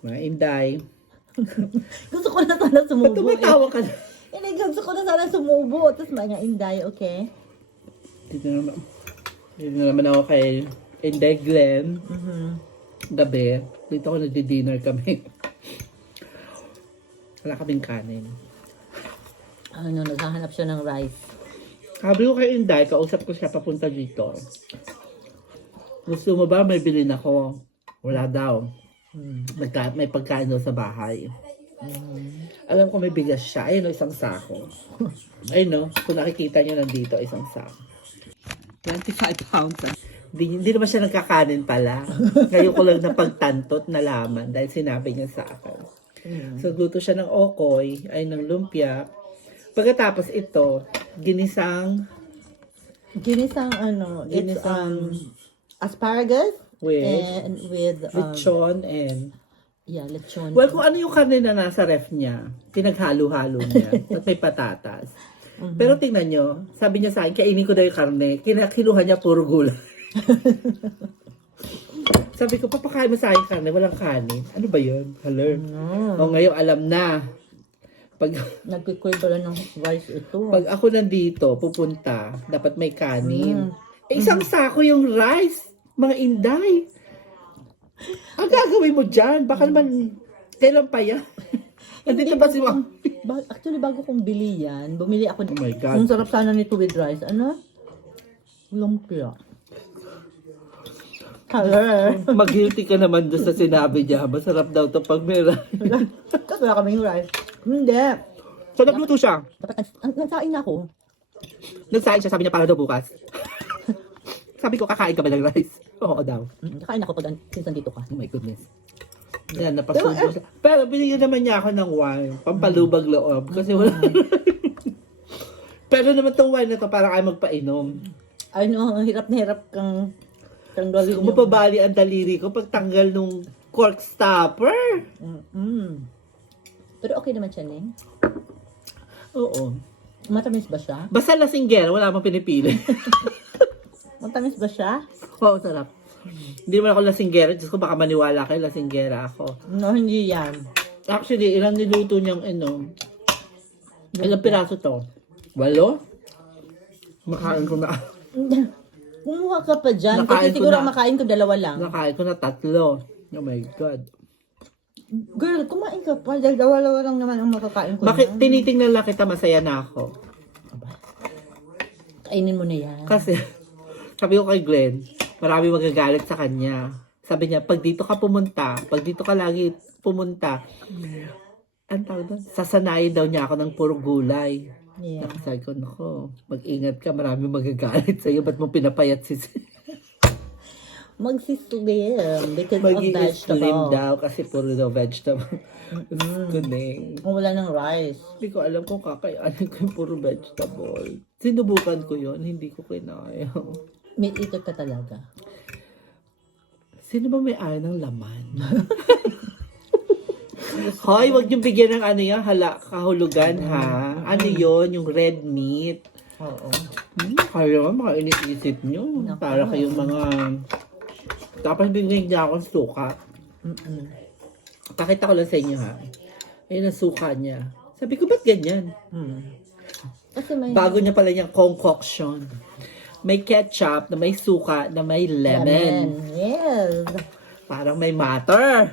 Mga Inday. Gusto ko na sana Ba't sumubo. tumatawa ka na? Hindi, gusto ko na sana sumubo. Tapos mga Inday, okay? Dito na naman ako kay Inday Glenn. Gabi. Dito ako nagdi-dinner kami. Wala kaming kanin. Ano, naghahanap siya ng rice. Sabi ko kay Inday, kausap ko siya papunta dito. Gusto mo ba may bilhin ako? Wala daw. May pagkain daw sa bahay. Alam ko may bigas siya. Ayun, isang sako. Ayun, no? Kung nakikita niyo nandito, isang sako. 25 pounds. Hindi naman siya nagkakanin pala. Ngayon ko lang napagtantot nalaman dahil sinabi niya sa akin. So, luto siya ng okoy, ay ng lumpia. Pagkatapos ito, ginisang ano, it's asparagus with lechon and yeah, lechon. well, kung ano yung karne na nasa ref niya, pinaghalo-halo niya at may patatas. Pero tingnan nyo, sabi niya sa akin, kainin ko daw yung karne. Kinuha niya puro gulay. Sabi ko, papakain mo sa akin karne, walang kanin. Ano ba yun? Hello? O ngayon, alam na. Pag Nagkikway pala ng rice ito. Pag ako nandito, pupunta, dapat may kanin. Isang sako yung rice, mga Inday. Ang gagawin mo dyan? Baka naman, kailan pa yan? Nandito ba si Ma'am? Actually, bago kong bili yan, bumili ako. Oh my God. Ang sarap sana nito with rice. Ano? Lumpia. Color. Mag-guilty ka naman doon sa sinabi niya. Masarap daw to pag may rice. Kasi wala kaming rice. Hindi. So, nagluto siya. Dapat nagsain na ako. Nagsain siya, sabi niya para daw bukas. Sabi ko, kakain ka ba ng rice? Oo daw. Nakain ako pag since nandito ka. Oh my goodness. Yan, napasubo siya. Pero binigyan naman niya ako ng wine. Pampalubag loob. Kasi wala. Pero naman tong wine na to, para kayo magpainom. Ano, hirap na hirap kang tanggalin Kung mapabali ang daliri ko, pagtanggal nung cork stopper. Pero okay naman siya, Neng. Oo. Matamis ba siya? Basta lasinggera, wala mang pinipili. Matamis ba siya? Oo, sarap. Hindi naman ako lasinggera. Diyos ko, baka maniwala kayo, lasinggera ako. No, hindi yan. Actually, ilang niluto niyang ilang piraso to? 8? Makain ko na. Kumuha ka pa dyan. Nakain Kasi ko siguro na. makain ko 2 lang. Nakain ko na 3. Oh my God. Girl, kumain ka pa. Dahil 2 lang naman ang makakain ko. Bakit tinitingnan lang kita, masaya na ako? Kainin mo na yan. Kasi, sabi ko kay Glenn, marami magagalit sa kanya. Sabi niya, pag dito ka pumunta, pag dito ka lagi pumunta, ang tawag doon? Sasanayin daw niya ako ng puro gulay. Yeah. Nakasabi ko, nako, mag-ingat ka, marami magagalit sa'yo. Ba't mo pinapayat si Magsislim because of Mag-i-slim vegetable. daw kasi puro daw vegetable. Kuning. Kung wala ng rice. Hindi ko alam kung kakayanin ko yung puro vegetable. Sinubukan ko yon, hindi ko kinaya. Meat eater ka talaga. Sino ba may ayaw ng laman? Hoy, wag niyong bigyan ng yan, kahulugan ha. Ano yon, yung red meat. Oo. Kaya nga, baka iniisip niyo. Para kayong mga... Tapos bigyan niya akong suka. Pakita ko lang sa inyo ha. Ayun ang suka niya. Sabi ko, ba't ganyan? Kasi may... Bago niya pala niyang concoction. May ketchup na may suka na may lemon. Yes. Parang may matter.